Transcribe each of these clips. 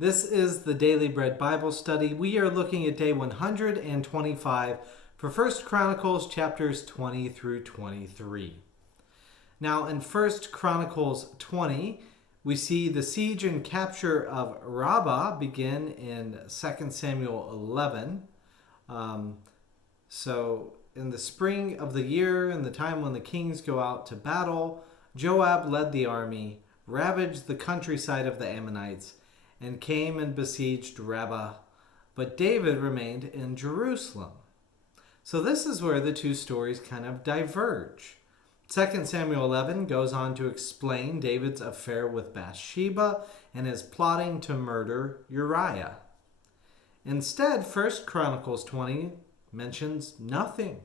This is the Daily Bread Bible Study. We are looking at day 125 for 1 Chronicles chapters 20 through 23. Now in 1 Chronicles 20, we see the siege and capture of Rabbah begin in 2 Samuel 11. So in the spring of the year, in the time when the kings go out to battle, Joab led the army, ravaged the countryside of the Ammonites, and came and besieged Rabbah. But David remained in Jerusalem. So this is where the two stories kind of diverge. 2 Samuel 11 goes on to explain David's affair with Bathsheba and his plotting to murder Uriah. Instead, 1 Chronicles 20 mentions nothing.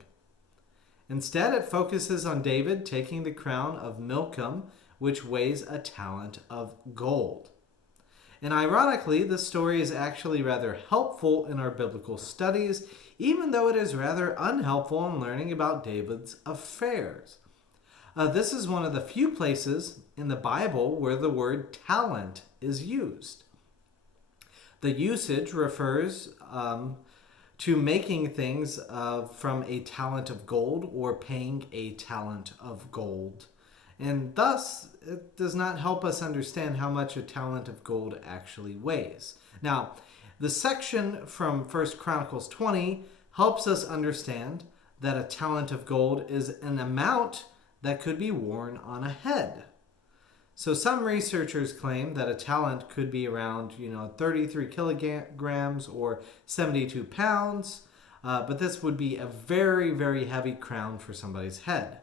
Instead, it focuses on David taking the crown of Milcom, which weighs a talent of gold. And ironically, the story is actually rather helpful in our biblical studies, even though it is rather unhelpful in learning about David's affairs. This is one of the few places in the Bible where the word talent is used. The usage refers to making things from a talent of gold or paying a talent of gold. And thus, it does not help us understand how much a talent of gold actually weighs. Now, the section from 1 Chronicles 20 helps us understand that a talent of gold is an amount that could be worn on a head. So some researchers claim that a talent could be around 33 kilograms or 72 pounds, but this would be a very, very heavy crown for somebody's head.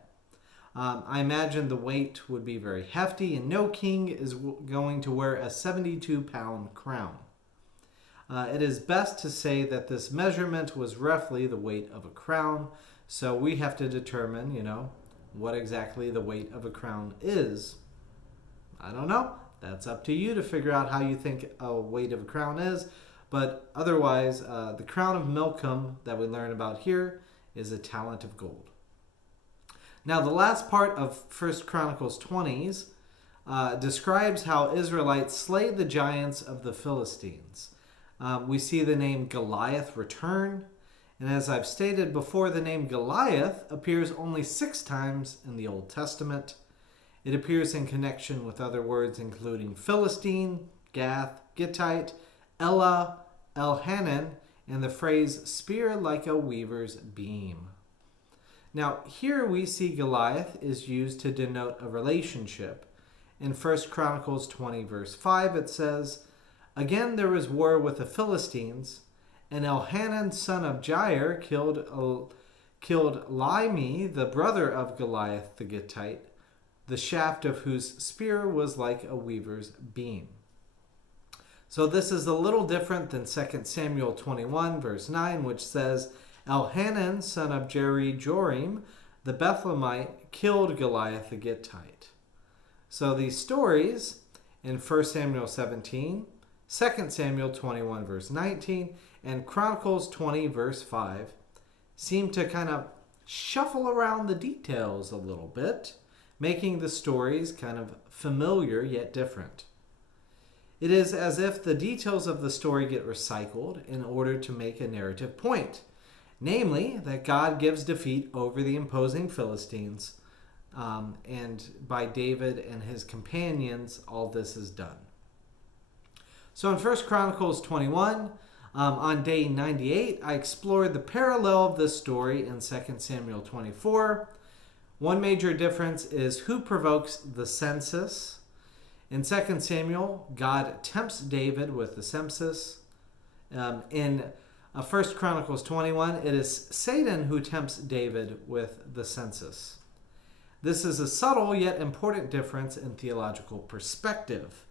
I imagine the weight would be very hefty, and no king is going to wear a 72-pound crown. It is best to say that this measurement was roughly the weight of a crown, so we have to determine, what exactly the weight of a crown is. I don't know. That's up to you to figure out how you think a weight of a crown is, but otherwise, the crown of Milcom that we learn about here is a talent of gold. Now, the last part of 1 Chronicles 20 describes how Israelites slay the giants of the Philistines. We see the name Goliath return, and as I've stated before, the name Goliath appears only 6 times in the Old Testament. It appears in connection with other words including Philistine, Gath, Gittite, Elah, Elhanan, and the phrase spear like a weaver's beam. Now, here we see Goliath is used to denote a relationship. In 1 Chronicles 20, verse 5, it says, "Again there was war with the Philistines, and Elhanan son of Jair killed Limi, the brother of Goliath the Gittite, the shaft of whose spear was like a weaver's beam." So this is a little different than 2 Samuel 21, verse 9, which says, "Elhanan, son of Jorim, the Bethlehemite, killed Goliath the Gittite." So these stories in 1 Samuel 17, 2 Samuel 21, verse 19, and Chronicles 20, verse 5 seem to kind of shuffle around the details a little bit, making the stories kind of familiar yet different. It is as if the details of the story get recycled in order to make a narrative point. Namely, that God gives defeat over the imposing Philistines, and by David and his companions, all this is done. So in 1 Chronicles 21, on day 98, I explored the parallel of this story in 2 Samuel 24. One major difference is who provokes the census. In 2 Samuel, God tempts David with the census. In 1 Chronicles 21, it is Satan who tempts David with the census. This is a subtle yet important difference in theological perspective.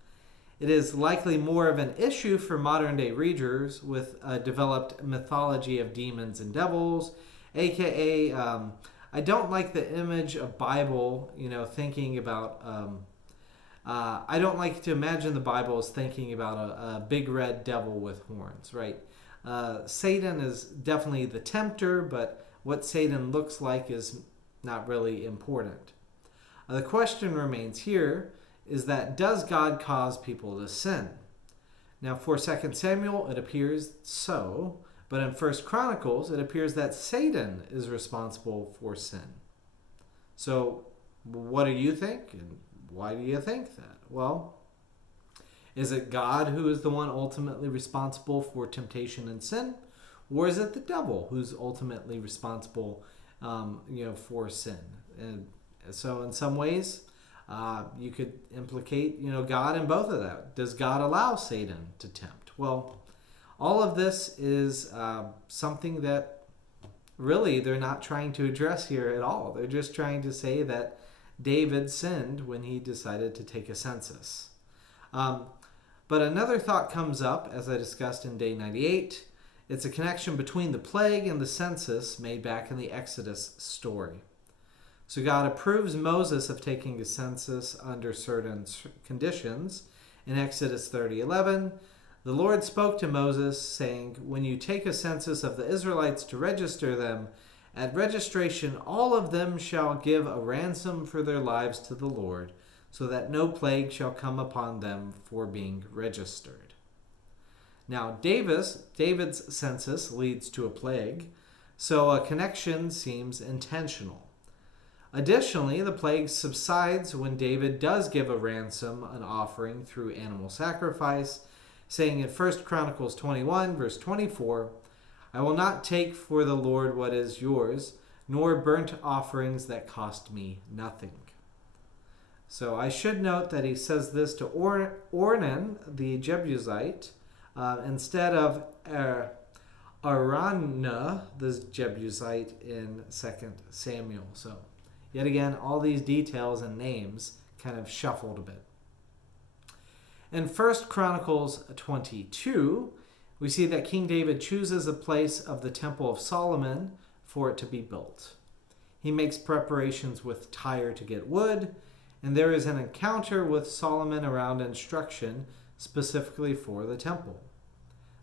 It is likely more of an issue for modern-day readers with a developed mythology of demons and devils, aka I don't like the image of Bible, thinking about... I don't like to imagine the Bible as thinking about a big red devil with horns, right? Satan is definitely the tempter, but what Satan looks like is not really important. The question remains here is that does God cause people to sin? Now, for 2 Samuel, it appears so, but in 1 Chronicles, it appears that Satan is responsible for sin. So, what do you think, and why do you think that? Well, is it God who is the one ultimately responsible for temptation and sin, or is it the devil who's ultimately responsible, for sin? And so, in some ways, you could implicate, God in both of that. Does God allow Satan to tempt? Well, all of this is something that really they're not trying to address here at all. They're just trying to say that David sinned when he decided to take a census. But another thought comes up, as I discussed in day 98. It's a connection between the plague and the census made back in the Exodus story. So God approves Moses of taking a census under certain conditions. In Exodus 30:11, the Lord spoke to Moses, saying, "When you take a census of the Israelites to register them, at registration all of them shall give a ransom for their lives to the Lord, so that no plague shall come upon them for being registered." Now, David's census leads to a plague, so a connection seems intentional. Additionally, the plague subsides when David does give a ransom, an offering through animal sacrifice, saying in 1 Chronicles 21, verse 24, "I will not take for the Lord what is yours, nor burnt offerings that cost me nothing." So I should note that he says this to Ornan, the Jebusite, instead of Araunah, the Jebusite, in 2 Samuel. So yet again, all these details and names kind of shuffled a bit. In 1 Chronicles 22, we see that King David chooses a place of the Temple of Solomon for it to be built. He makes preparations with Tyre to get wood, and there is an encounter with Solomon around instruction specifically for the temple.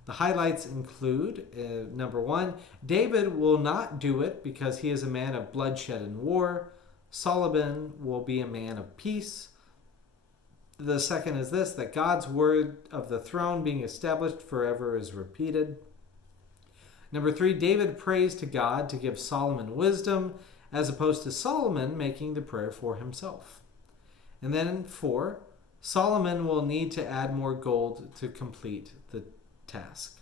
The highlights include, number one, David will not do it because he is a man of bloodshed and war. Solomon will be a man of peace. The second is this, that God's word of the throne being established forever is repeated. Number three, David prays to God to give Solomon wisdom, as opposed to Solomon making the prayer for himself. And then 4, Solomon will need to add more gold to complete the task.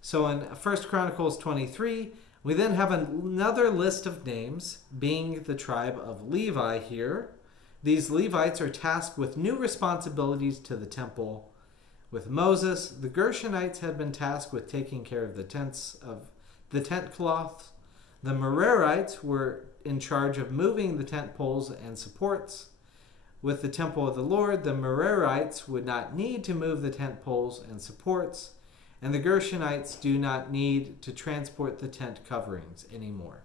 So in 1 Chronicles 23, we then have another list of names, being the tribe of Levi here. These Levites are tasked with new responsibilities to the temple. With Moses, the Gershonites had been tasked with taking care of the tent cloths. The Merarites were in charge of moving the tent poles and supports. With the temple of the Lord, the Merarites would not need to move the tent poles and supports, and the Gershonites do not need to transport the tent coverings anymore.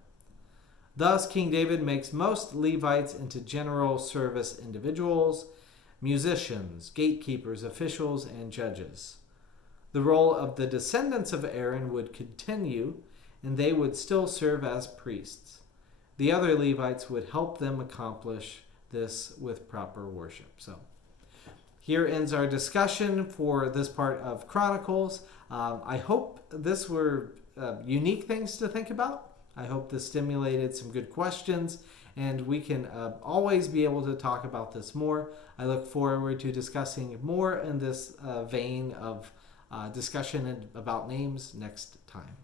Thus, King David makes most Levites into general service individuals, musicians, gatekeepers, officials, and judges. The role of the descendants of Aaron would continue, and they would still serve as priests. The other Levites would help them accomplish this with proper worship. So here ends our discussion for this part of Chronicles. I hope this were unique things to think about. I hope this stimulated some good questions, and we can always be able to talk about this more. I look forward to discussing more in this vein of discussion about names next time.